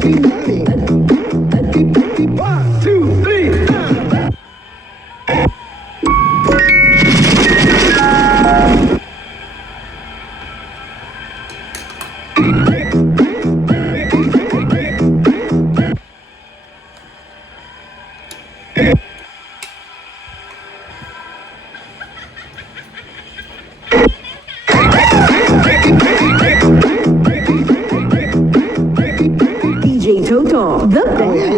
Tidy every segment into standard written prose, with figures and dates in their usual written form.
DJ Toto, the best.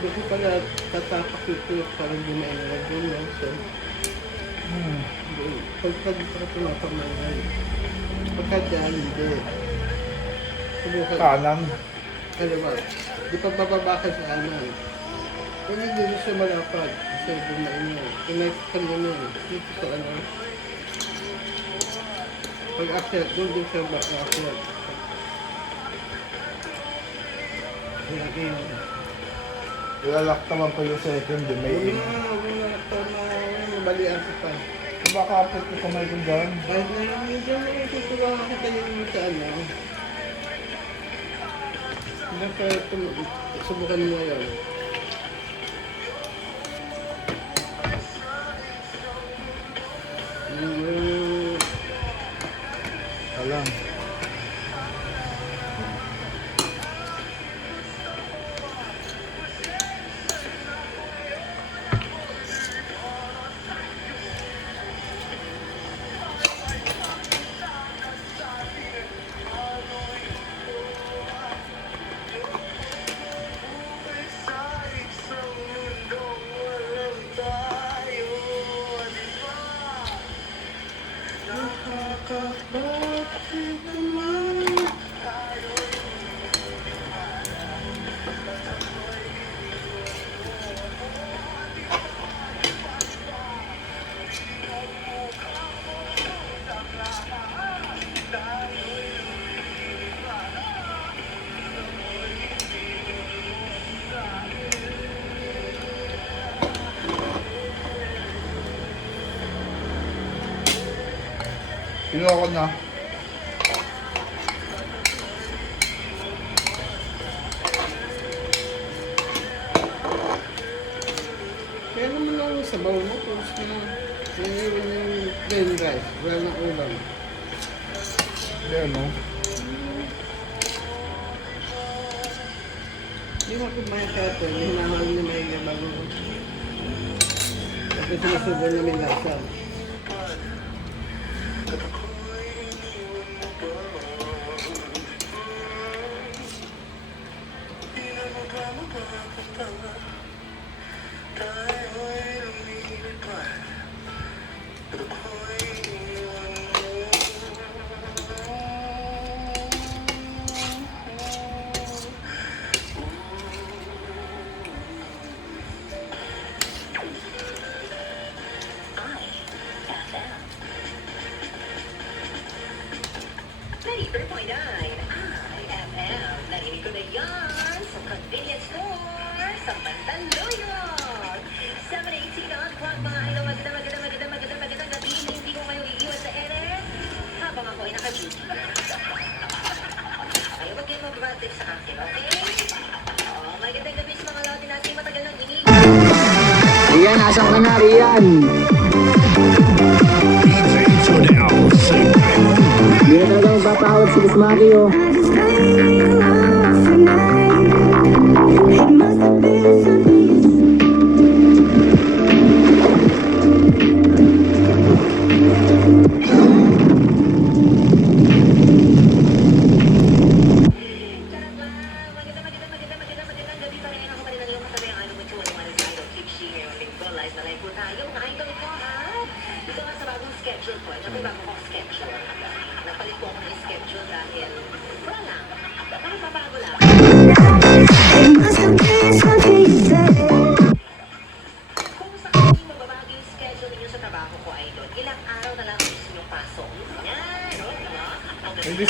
Kasi pala tatapakit parang bumainag doon lang siya. Pagka pinapamainag. Pagka dyan, hindi. Subukan. Kanan. Kaliwa. Di pa bababa ka sa kanan. Kung hindi na siya malapad, kasi bumainag. Connect ka muna eh. Dito sa ano. Pag-akyat, doon din siya ba-akyat. Kaya Ilalak naman pa yung second, may mabalian ka pa. baka apit ko kamay ko dyan. Kahit na yung dyan na itutuwa ka tayo mo sa ano. Dapat subukan mo yun. Alam. Kinuha ko na. Kaya naman lang yung sabaw mo, tapos na naiiwan yung plain rice, wala nang ulam. Yan o. Hindi mo kumain ka ito, hindi hinahal niya mahiga bago. Kasi sinusubo namin lasa. IFM. Narinig ko na yan sa convenience store sa Mandaluyong. 7:18 on clock, mga idol. Magandang gabi. Hindi ko kayo iiwan sa ere habang ako ay naka-duty. Ayaw wag kayong mag-bad sa akin, okay? Magandang gabi sa mga lodi natin matagal nang hinig. Rian, asan ka na, Rian? Hindi na talaga magpapahawad si Miss Mario. Magandang gabi pa rin ako kanina yung katabi ang ano mo ito, mga idol, keep sharing yung link ko, live na live po tayo, mga idol ko, ha? Ito nga sa bagong schedule ko, ito yung bago kong schedule. Napalit po ako ng schedule dahil, wala lang, nagpapago lang. Kung sakaling mababago yung schedule ninyo sa trabaho ko, idol, ilang araw na lang gusto nyo pasok. Yan, no? Hindi